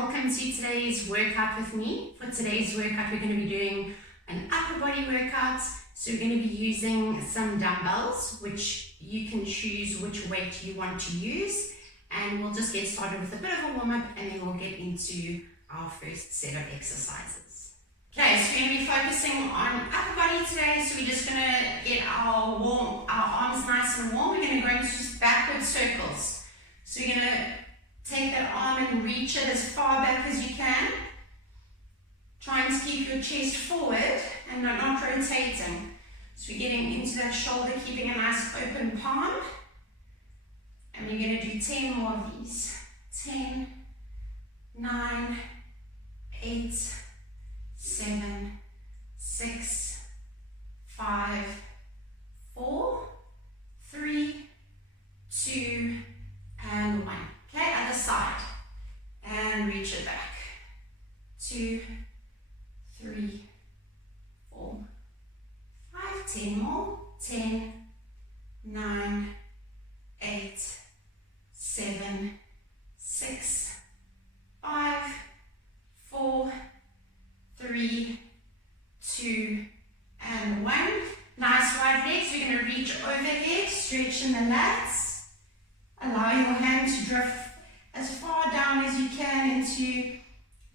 welcome to today's workout with me. For today's workout, we're going to be doing an upper body workout. So we're going to be using some dumbbells, which you can choose which weight you want to use. And we'll just get started with a bit of a warm-up and then we'll get into our first set of exercises. Okay, so we're going to be focusing on upper body today. So we're just going to get our arms nice and warm. We're going to go into just backward circles. So we're going to take that arm and reach it as far back as you can. Trying to keep your chest forward and not rotating. So we're getting into that shoulder, keeping a nice open palm. And we're going to do 10 more of these. 10, 9, 8, 7, 6, 5, 4, 3, 2, and 1. Okay, other side. And reach it back. 2, 3, 4, 5, 10 more. 10, 9, 8, 7, 6, 5, 4, 3, 2, and 1. Nice wide legs. We're going to reach overhead, stretching the lats. Allow your hand to drift as far down as you can into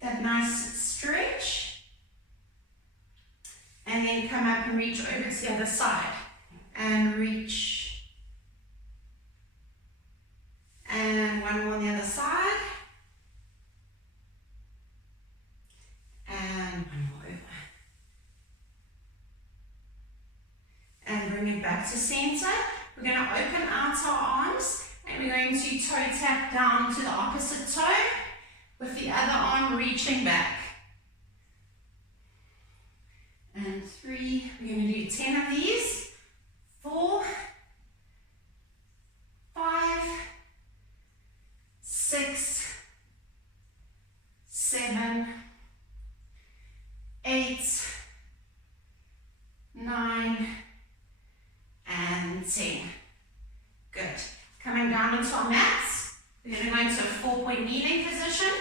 that nice stretch. And then come up and reach over to the other side. And reach. And one more on the other side. And one more over. And bring it back to center. We're going to open out our arms. And we're going to toe tap down to the opposite toe with the other arm reaching back. And 3, we're going to do 10 of these. 4, 5, 6, 7, 8, 9, and 10. Good. Coming down into our mats, we're going to go into a 4-point kneeling position.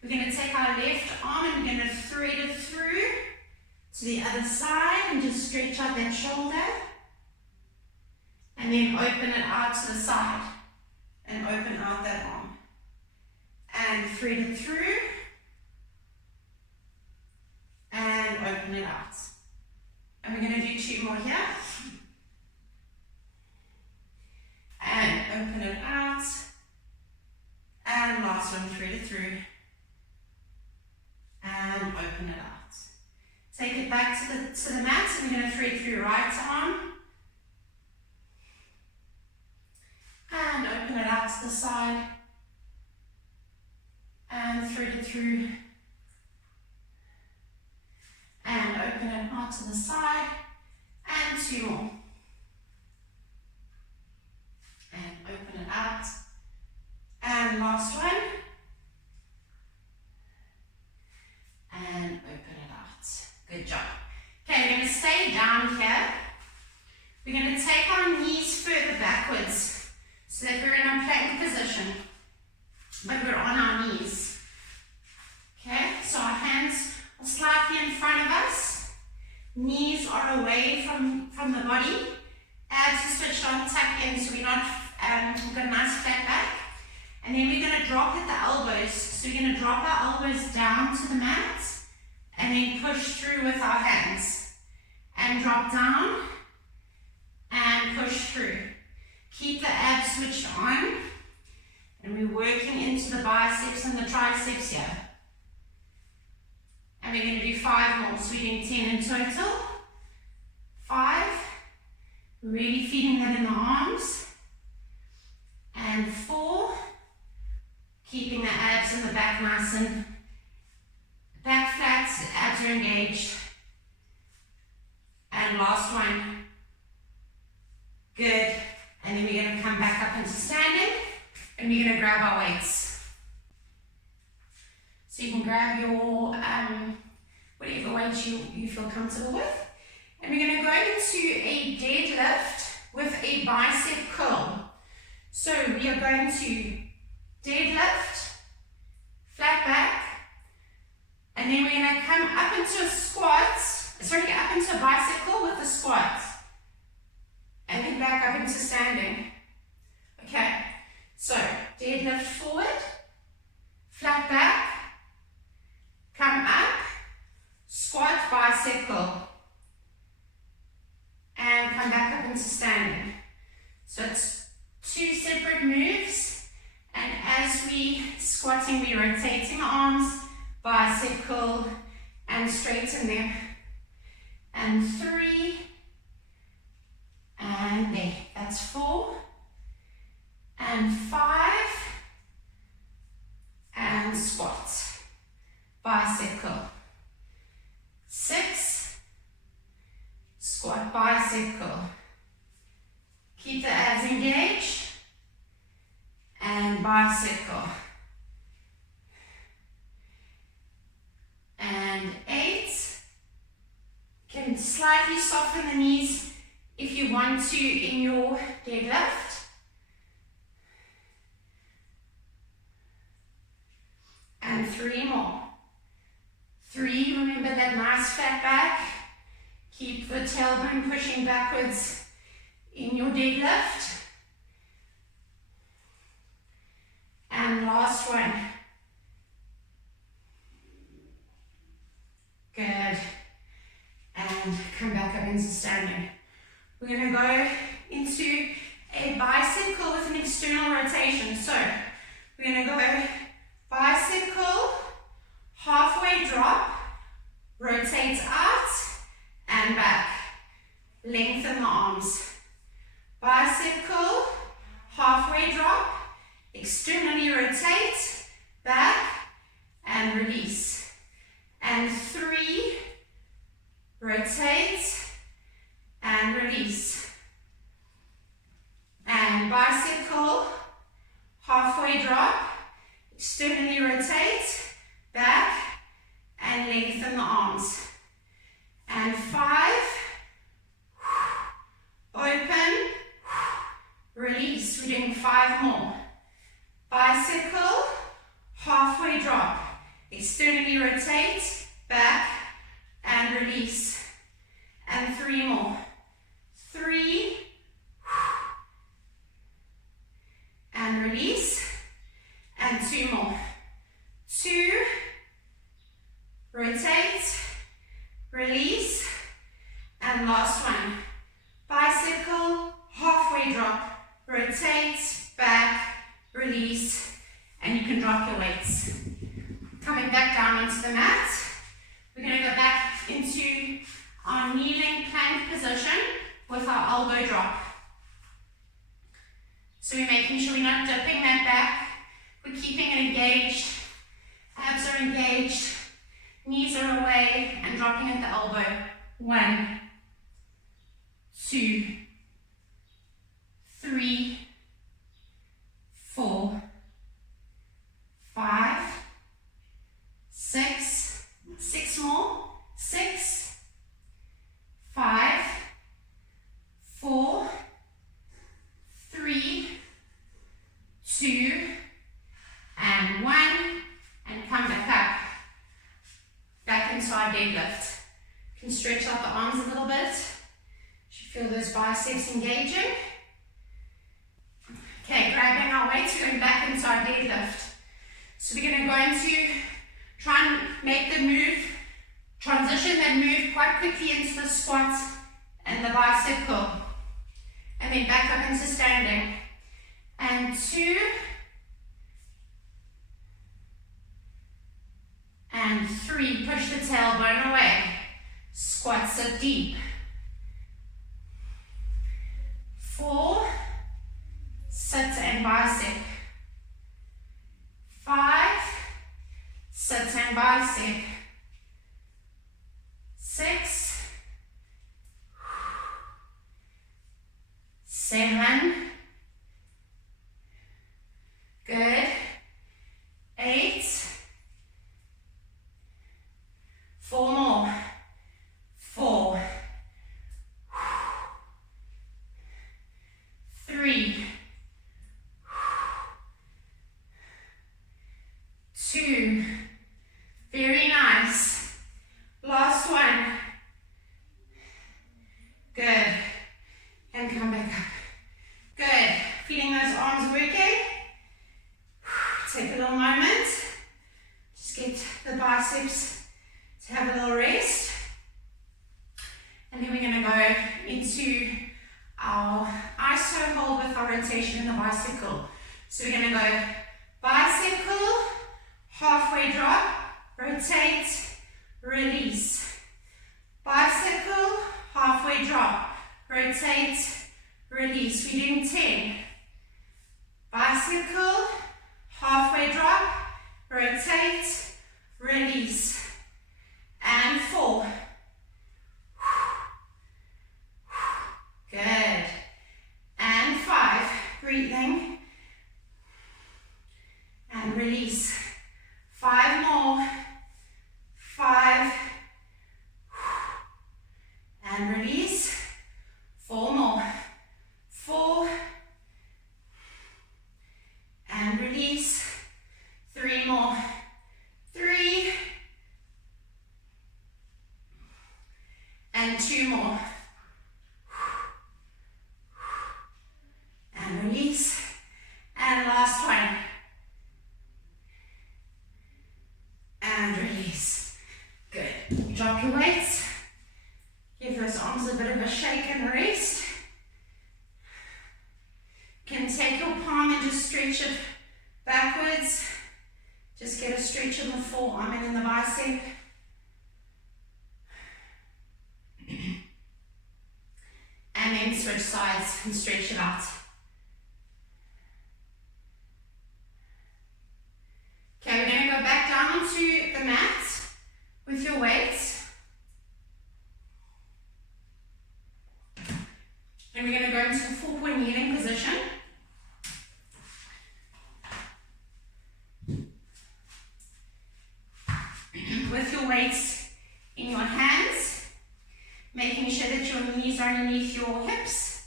We're going to take our left arm and we're going to thread it through to the other side and just stretch out that shoulder. And then open it out to the side and open out that arm. And thread it through and open it out. And we're going to do 2 more here. And open it out. And last one, thread it through. And open it out. Take it back to the mat. And we're going to thread through right arm. And open it out to the side. And thread it through. And open it out to the side. And 2 more. And open it out. And last one. And open it out. Good job. Okay, we're going to stay down here. We're going to take our knees further backwards so that we're in a plank position, but we're on our knees. Okay, so our hands are slightly in front of us. Knees are away from the body. Abs are switched on, tuck in, so we're not, we've got a nice flat back. And then we're going to drop at the elbows. So we're going to drop our elbows down to the mat and then push through with our hands. And drop down and push through. Keep the abs switched on. And we're working into the biceps and the triceps here. And we're going to do 5 more. So we're doing 10 in total. 5. Really feeding that in the arms. And 4. Keeping the abs in the back nice and back flat, the abs are engaged. And last one. Good. And then we're going to come back up into standing. And we're going to grab our weights. So you can grab your, whatever weight you feel comfortable with. And we're going to go into a deadlift with a bicep curl. So we are going to deadlift, come up into a squat, sorry, up into a bicycle with a squat. And then back up into standing. Okay, so deadlift forward, flat back, come up, squat, bicycle, and come back up into standing. So it's 2 separate moves, and as we squatting, we're rotating arms, bicycle, and straighten them. And 3, and there, that's 4, and 5, and squat, bicycle, 6, squat, bicycle, keep the abs engaged, and bicycle, and 8, can slightly soften the knees if you want to in your deadlift. And 3 more. 3, remember that nice flat back. Keep the tailbone pushing backwards in your deadlift. And last one. Good. And come back up into standing. We're going to go into a bicycle with an external rotation. So we're going to go bicycle, halfway drop, rotate out and back. Lengthen the arms. Bicycle, halfway drop, externally rotate, back and release. And 3, rotate and release. And bicycle, halfway drop, externally rotate, back, and lengthen the arms. And 5, open, release. We're doing 5 more. Bicycle, halfway drop, externally rotate, back, and release. And 3 more. 3, and release. And 2 more. 2, rotate, release, and last one. Bicycle, halfway drop, rotate, back, release, and you can drop your weights. Coming back down onto the mat, we're going to go back into our kneeling plank position with our elbow drop. So we're making sure we're not dipping that back, we're keeping it engaged, abs are engaged, knees are away, and dropping at the elbow. 1, 2, 3, 4, 5, 6, 6 more, 6, 5, 4, 3, 2, and 1, and come back up. Back into our deadlift. You can stretch out the arms a little bit. You should feel those biceps engaging. Okay, grabbing our weights, we're going back into our deadlift. So we're going to go into, try and make the move, transition that move quite quickly into the squat and the bicycle. And then back up into standing. And 2, and 3, push the tailbone away. Squat, sit deep. 4, sit and bicep. 5, sit and bicep. 6, 7, good, 8, 4 more, 4, 3, 2, very nice, take a little moment. Just get the biceps to have a little rest. And then we're going to go into our iso hold with our rotation in the bicycle. So we're going to go bicycle, halfway drop, rotate, release. Bicycle, halfway drop, rotate, release. We're doing 10. Bicycle, halfway drop, rotate, release. And 4. Good. And 5. Breathing. And release. 5 more. 5. And release. 4 more. 4. And release. 3 more. 3. And 2 more. And release. And last one. And release. Good. Drop your weights. Give those arms a bit of a shake and rest. You can take your palm and just stretch it backwards. Just get a stretch in the forearm and in the bicep. And then switch sides and stretch it out. Okay, we're going to go back down onto the mat with your weights. And we're going to go into a 4-point kneeling position. With your weights in your hands, making sure that your knees are underneath your hips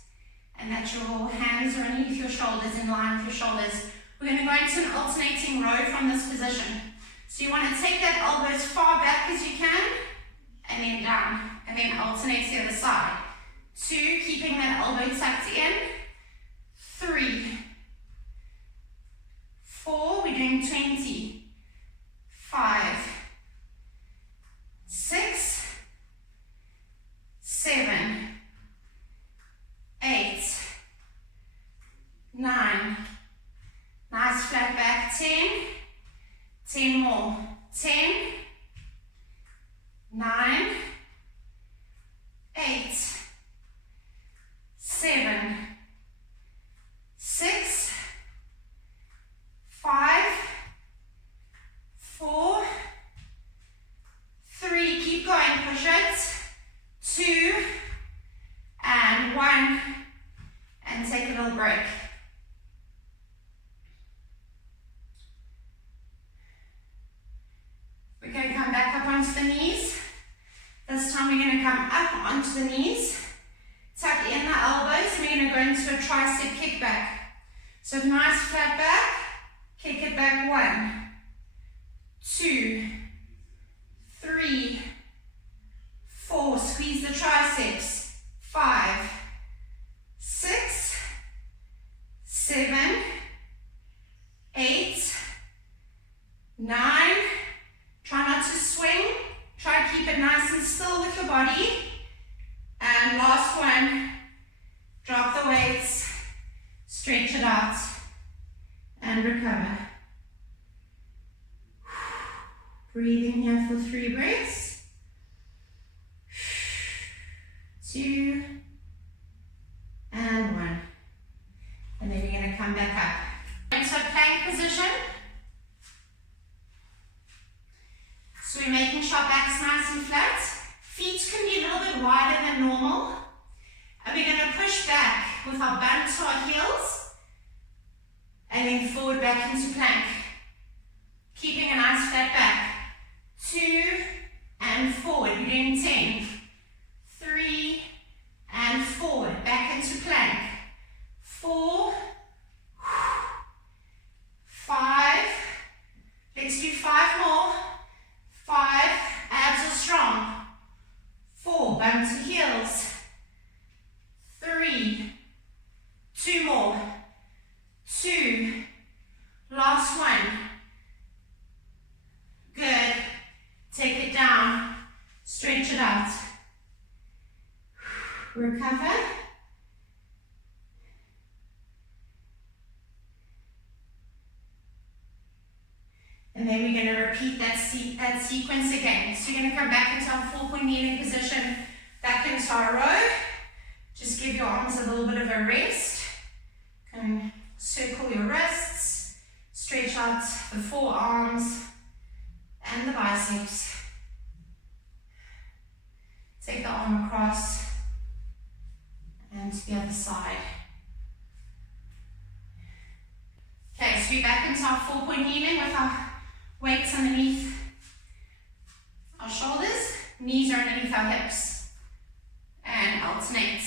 and that your hands are underneath your shoulders, in line with your shoulders. We're going to go into an alternating row from this position. So you want to take that elbow as far back as you can and then down, and then alternate to the other side. 2, keeping that elbow tucked in. 3, 4, we're doing 20. 5, 6, 7, 8, 9. Nice flat back. 10. 10 more. 10, 9, 8, 7, 6, 5, 4, 3, keep going, push it, 2, and 1, and take a little break. We're going to come back up onto the knees. This time we're going to come up onto the knees, tuck in the elbows, and we're going to go into a tricep kickback. So nice flat back, kick it back. 1, 2, 3, 4, squeeze the triceps. 5, 6, 7, 8, 9. Try not to swing. Try to keep it nice and still with your body. And last one, drop the weights, stretch it out, and recover. Breathing here for 3 breaths. 2, and 1. And then we're going to come back up. Into a plank position. So we're making sure our back's nice and flat. Feet can be a little bit wider than normal. And we're going to push back with our bum to our heels. And then forward back into plank. Keeping a nice flat back. 2, and forward. We're doing 10. 3, and forward. Back into plank. 4, 5. Let's do 5 more. 5, abs are strong. 4, bum to heels. 3, 2 more. 2, last one. recover. And then we're going to repeat that sequence again. So you're going to come back into our 4-point kneeling position, back into our row. Just give your arms a little bit of a rest. Come circle your wrists, stretch out the forearms and the biceps. Take the arm across and to the other side. Okay, so we're back into our 4-point kneeling with our weights underneath our shoulders, knees are underneath our hips, and alternate.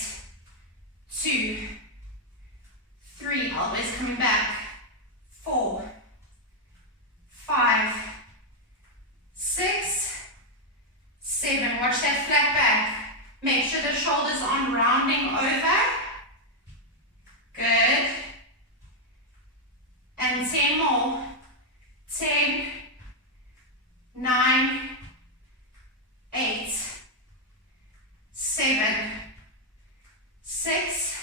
2, 3, elbows coming back, 4, 5, 6, 7, watch that flat back, make sure the shoulders aren't rounding over, good, and 10 more, 10, 9, 8, 7, 6,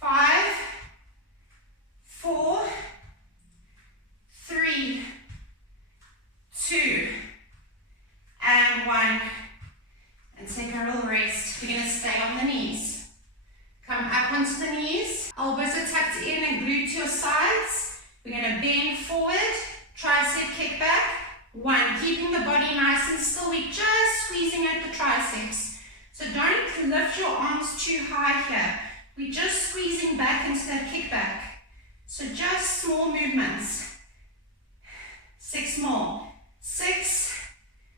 5, 4, 3, 2, and 1. And take a little rest. We're going to stay on the knees. Come up onto the knees. Elbows are tucked in and glued to your sides. We're going to bend forward. Tricep kick back. 1. Keeping the body nice and still. We're just squeezing out the triceps. So don't lift your arms too high here. We're just squeezing back into that kickback. So just small movements. 6 more. 6,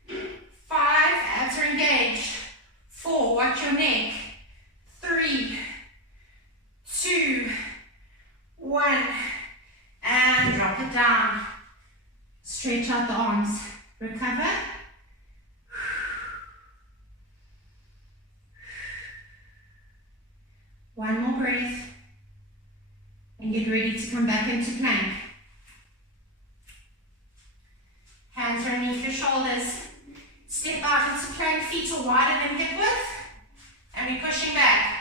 5, abs are engaged. 4, watch your neck. 3, 2, 1, and drop it down. Stretch out the arms. Recover. One more breath. And get ready to come back into plank. Hands are underneath your shoulders. Step out into plank, feet are wider than hip width. And we're pushing back.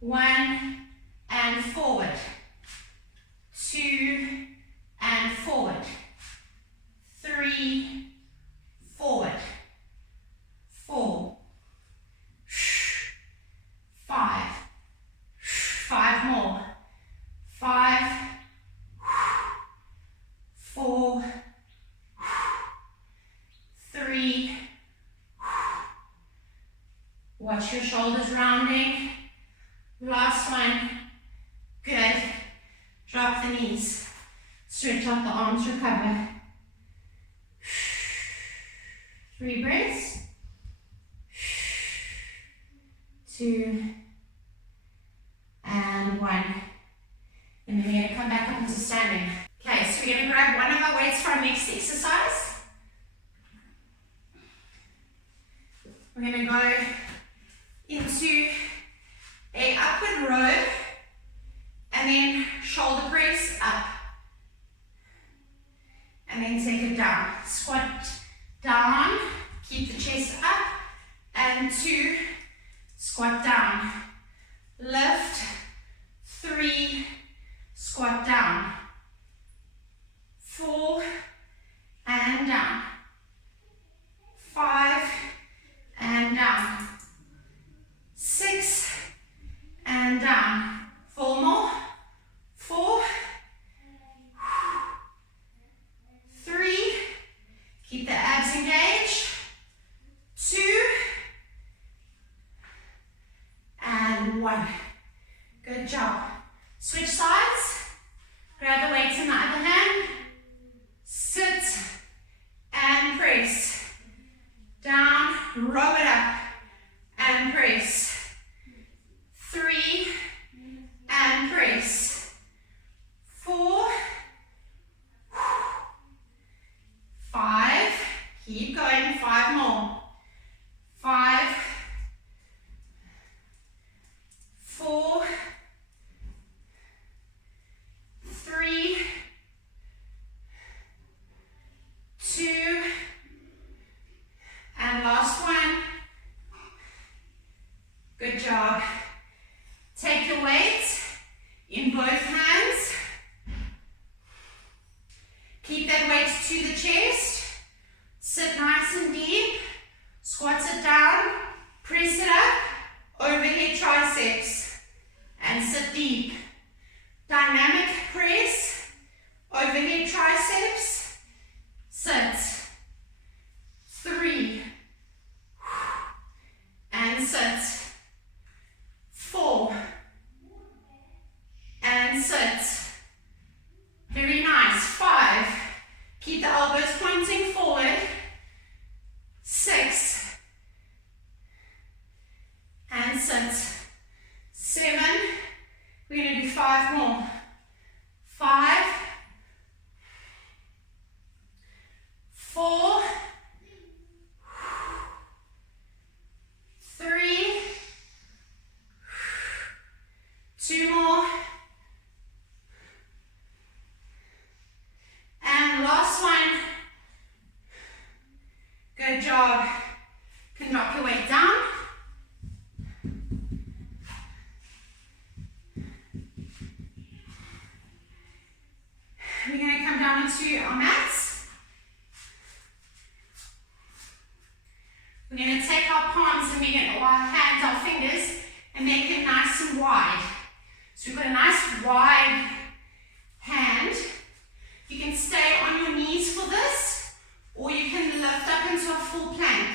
1 and forward. 2 and forward. 3, forward. 4, 5. 5 more. 5, 4, 3. Watch your shoulders rounding. Last one. Good. Drop the knees. Stretch out the arms, recover. 3 breaths. 2 and 1. And then we're going to come back up into standing. Okay, so we're going to grab one of our weights for our next exercise. We're going to go into a upward row and then shoulder press up. And then take it down. Squat down, keep the chest up, and 2, squat down. Lift, 3, squat down. 4, and down. 5, and down. 6, and down. 4 more. 4, 3, keep the abs engaged. 2, and 1. Good job. Switch sides. Grab Keep that weight to the chest. Sit nice and deep. Squat it down. Press it up. Overhead triceps. And sit deep. Dynamic press. Overhead triceps. Sit. 3. And sit. 4. And sit. Very nice. 5. Keep the elbows pointing forward. 6. And sit. 7. We're going to do 5 more. 5. 4. 3. 2 more. And last one. Good job. You can drop your weight down. We're going to come down into our mats. We're going to take our palms and we're going to, our hands, our fingers, and make them nice and wide. So we've got a nice wide hand. You can stay on your knees for this, or you can lift up into a full plank,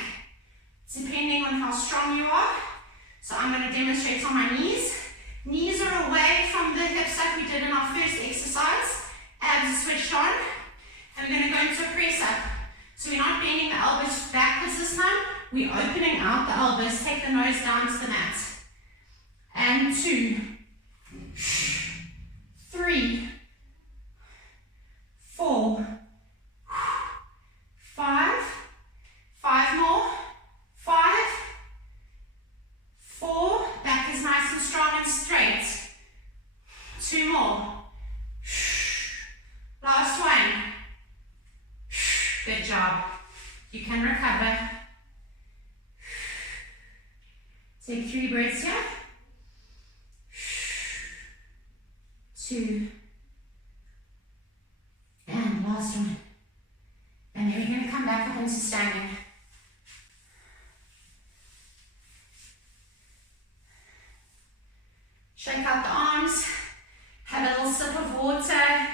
depending on how strong you are. So I'm going to demonstrate on my knees. Knees are away from the hips like we did in our first exercise. Abs are switched on. And we're going to go into a press up. So we're not bending the elbows backwards this time. We're opening out the elbows. Take the nose down to the mat. And 2. 3. 4. 5. 5 more. 5. 4. Back is nice and strong and straight. 2 more. Last one. Good job. You can recover. Take 3 breaths here. 2. And last one. And then we're going to come back up into standing. Shake out the arms. Have a little sip of water.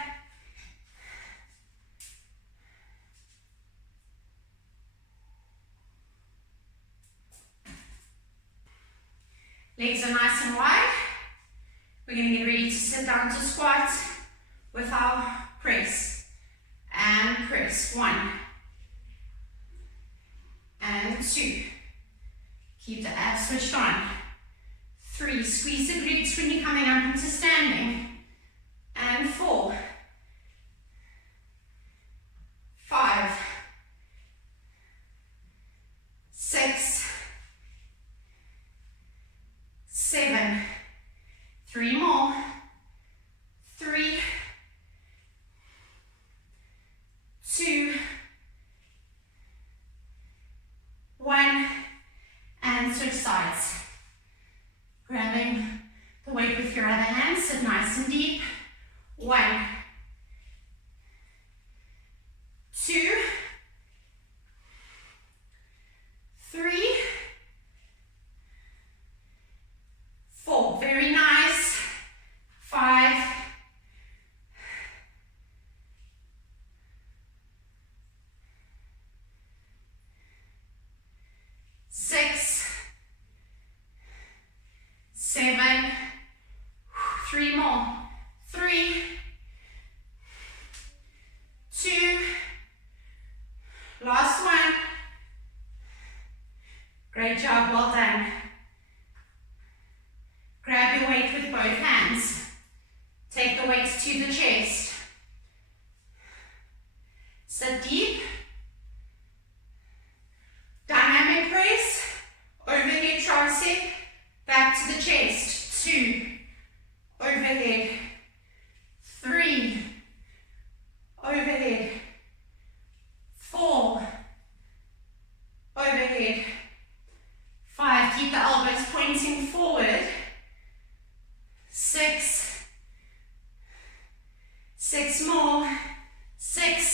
Legs are nice and wide. We're going to get ready to sit down to squat with our press. And press. 1. And 2. Keep the abs switched on. 3. Squeeze the glutes when you're coming up into standing. And 4. 5. 6. 7. 3 more. 3. 2. 1. And switch sides. Grabbing the weight with your other hand. Sit nice and deep. 1. 2. 3. 4. Very nice. 5. 6. 7. 3 more. 3. 2. Last one. Great job, well done. Grab your weight with both hands. Take the weight to the chest. Sit deep. Dynamic press. Overhead tricep. Back to the chest. 2. Overhead. 3. Overhead. 4. Overhead. 5. Keep the elbows pointing forward. 6. 6 more. 6.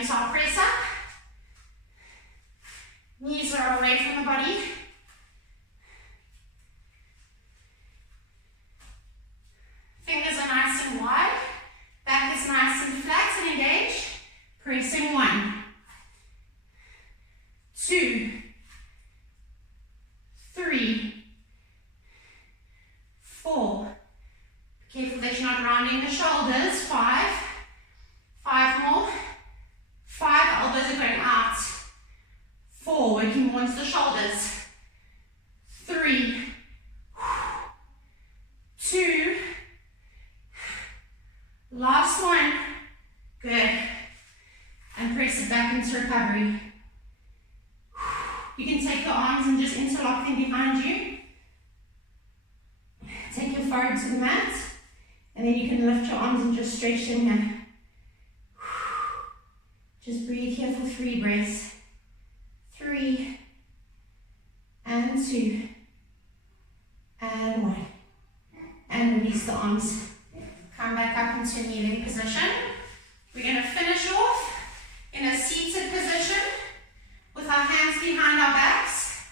into our press up. Knees are away from the body. Fingers are nice and wide. Back is nice and flat and engaged. Pressing 1, 2, 3, 4. Careful that you're not rounding the shoulders. 5. 5 more. 5. Elbows are going out. 4. Working more into the shoulders. 3, 2. Last one. Good. And press it back into recovery. You can take the arms and just interlock them behind you. Take your forehead to the mat. And then you can lift your arms and just stretch them here. Just breathe here for 3 breaths. 3, and 2, and 1. And release the arms. Come back up into a kneeling position. We're going to finish off in a seated position with our hands behind our backs.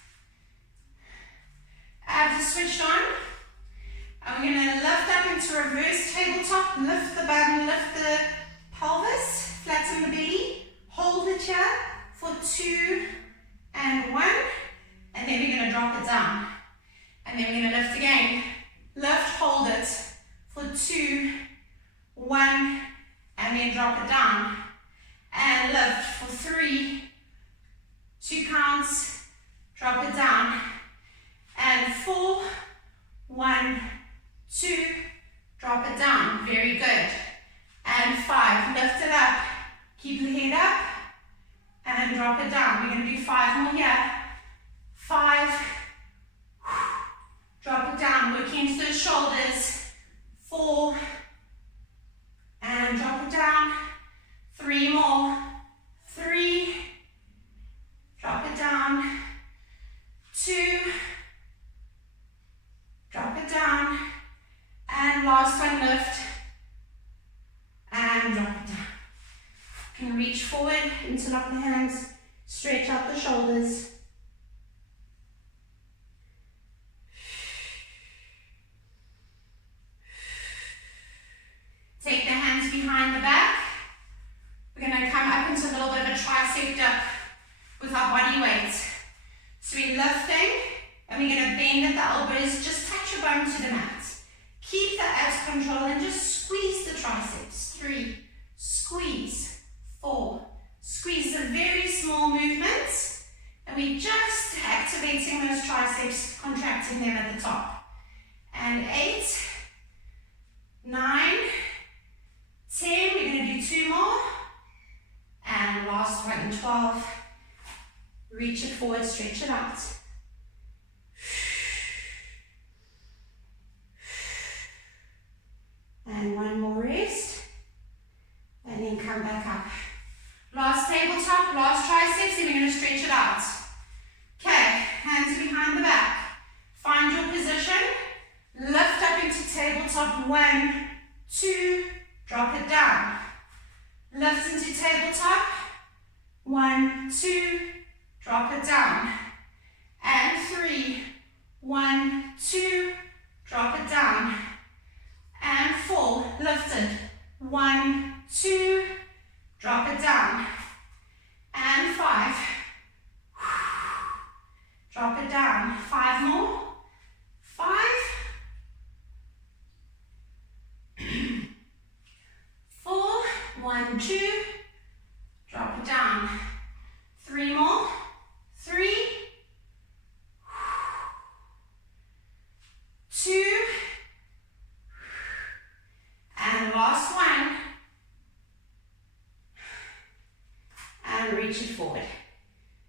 Abs are switched on. And we're going to lift up into reverse tabletop. Lift the bum, lift the pelvis, flatten the belly. Hold it here for 2 and 1. And then we're going to drop it down. And then we're going to lift again. Lift, hold it for 2, 1, and then drop it down. And lift for 3, 2 counts, drop it down. And 4, 1, 2, drop it down. Very good. And 5, lift it up. Keep the head up. And drop it down. We're going to do 5 more here. 5, drop it down. Working into the shoulders. 4, and drop it down. 3 more. 3, drop it down. 2, drop it down. And last one, lift. And drop it down. You can reach forward, interlock the hands, stretch out the shoulders. Take the hands behind the back. We're going to come up into a little bit of a tricep dip with our body weight. So we're lifting and we're going to bend at the elbows, just touch your bum to the mat. Keep the abs control and just squeeze the triceps. 3, squeeze. 4, squeeze. A very small movement. And we're just activating those triceps, contracting them at the top. And 8, 9, 10, we're going to do 2 more. And last one, 12. Reach it forward, stretch it out. And one more rest. And then come back up. Last tabletop, last triceps, and we're going to stretch it out. Okay, hands behind the back. Find your position. Lift up into tabletop. 1, 2, drop it down. Lift into tabletop. 1, 2, drop it down. And 3, 1, 2, drop it down. And 4, lifted. 1, 2, drop it down. And 5, drop it down. 5 more. 5, 4, 1, 2, drop it down. 3 more. 3, 2, and last one. And reach it forward.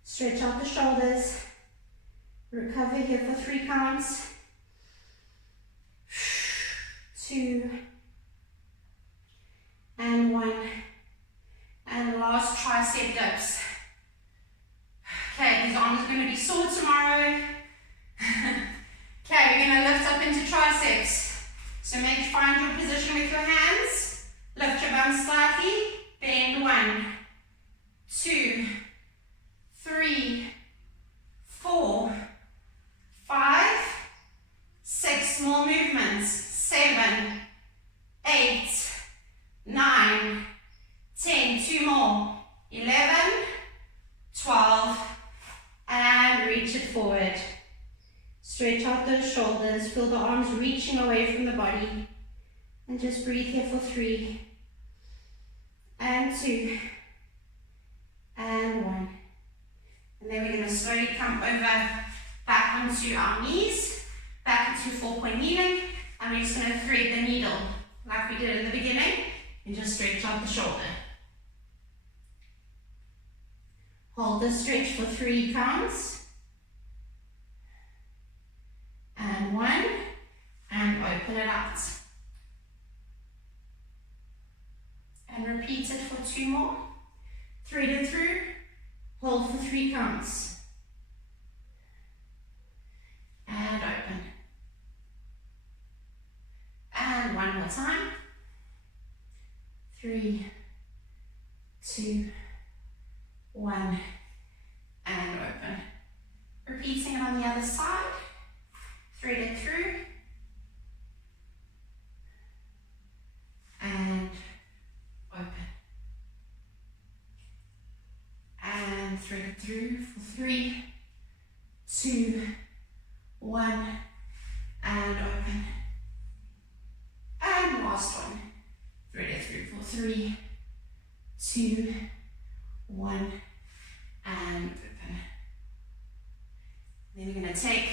Stretch out the shoulders. Recover here for 3 counts. 2, and 1. And last tricep dips. Okay, these arms are going to be sore tomorrow. Okay, we're going to lift up into triceps. So find your position with your hands. Lift your bum slightly. Bend 1. more. 11, 12, and reach it forward. Stretch out those shoulders, feel the arms reaching away from the body. And just breathe here for 3, and 2, and 1. And then we're going to slowly come over back onto our knees, back into 4-point kneeling, and we're just going to thread the needle like we did in the beginning, and just stretch out the shoulder. Hold the stretch for 3 counts, and 1, and open it out. And repeat it for 2 more. Thread it through, hold for 3 counts. And open. And 1 more time. 3, 2, 1, and open. Repeating it on the other side. Thread it through. And open. And thread it through for 3, 2, 1, and open. And last one. Thread it through for 3, 2, 1, and open. Then we're going to take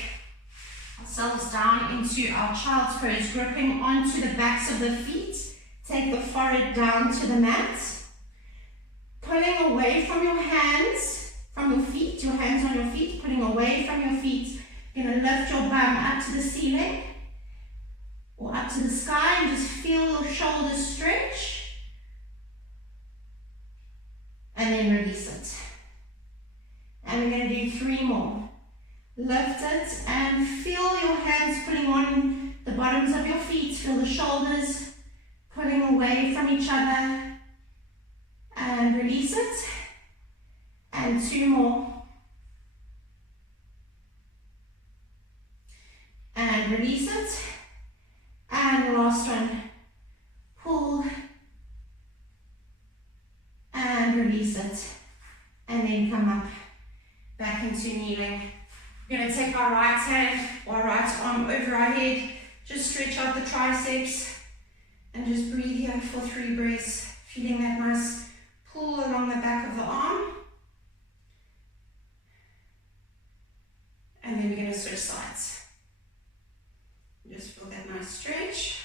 ourselves down into our child's pose, gripping onto the backs of the feet. Take the forehead down to the mat. Pulling away from your hands, from your feet, your hands on your feet, pulling away from your feet. You're going to lift your bum up to the ceiling or up to the sky and just feel your shoulders stretch. And then release it. And we're going to do 3 more. Lift it and feel your hands pulling on the bottoms of your feet. Feel the shoulders pulling away from each other. And release it. And 2 more. And release it. And last one. Pull. And release it. And then come up. Back into kneeling. We're going to take our right hand or right arm over our head. Just stretch out the triceps. And just breathe here for 3 breaths. Feeling that nice pull along the back of the arm. And then we're going to switch sides. Just feel that nice stretch.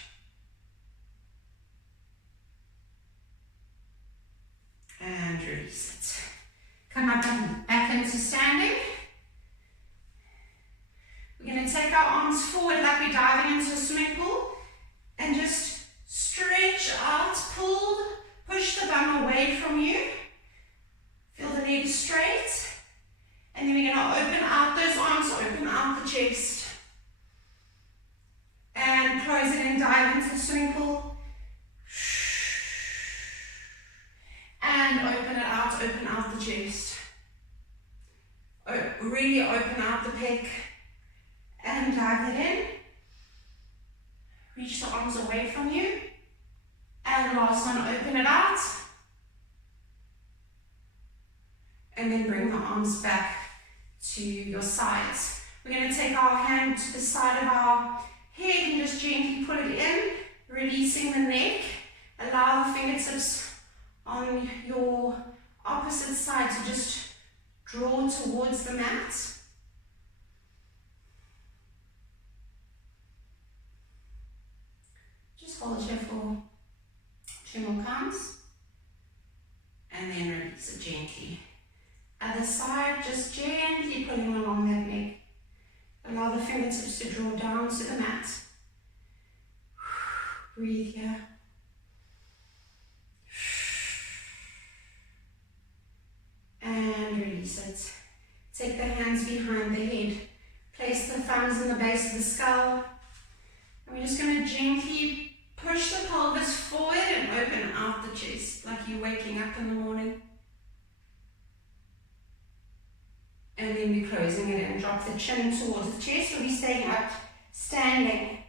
And release it. Come up and back into standing. We're going to take our arms forward like we're diving into a swimming pool. And just stretch out, pull, push the bum away from you. Feel the legs straight. And then we're going to open out those arms, open out the chest. And close it and dive into the swimming pool. And open out the chest. Really open out the pec. And dive it in. Reach the arms away from you. And last one, open it out. And then bring the arms back to your sides. We're going to take our hand to the side of our head and just gently pull it in, releasing the neck. Allow the fingertips on your opposite side to just draw towards the mat. Just hold here for 2 more counts. And then release it gently. Other side, just gently pulling along that neck. Allow the fingertips to draw down to the mat. Breathe here. And release it. Take the hands behind the head. Place the thumbs in the base of the skull. And we're just going to gently push the pelvis forward and open out the chest like you're waking up in the morning. And then we're closing it and drop the chin towards the chest. We'll be staying up, standing.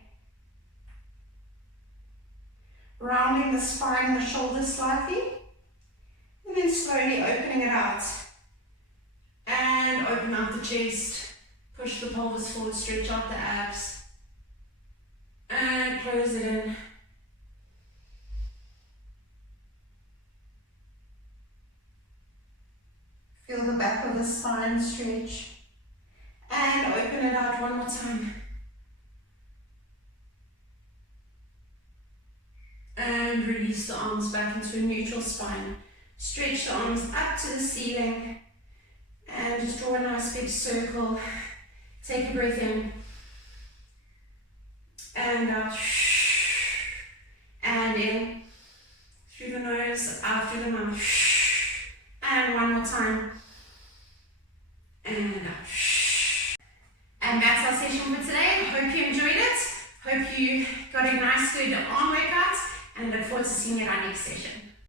Rounding the spine and the shoulders slightly. And then slowly opening it out. And open out the chest. Push the pelvis forward, stretch out the abs. And close it in. Feel the back of the spine stretch. And open it out one more time. And release the arms back into a neutral spine. Stretch the arms up to the ceiling. And just draw a nice big circle. Take a breath in. And out. And in. Through the nose, out through the mouth. And one more time. And out. And that's our session for today. Hope you enjoyed it. Hope you got a nice good arm workout. And look forward to seeing you at our next session.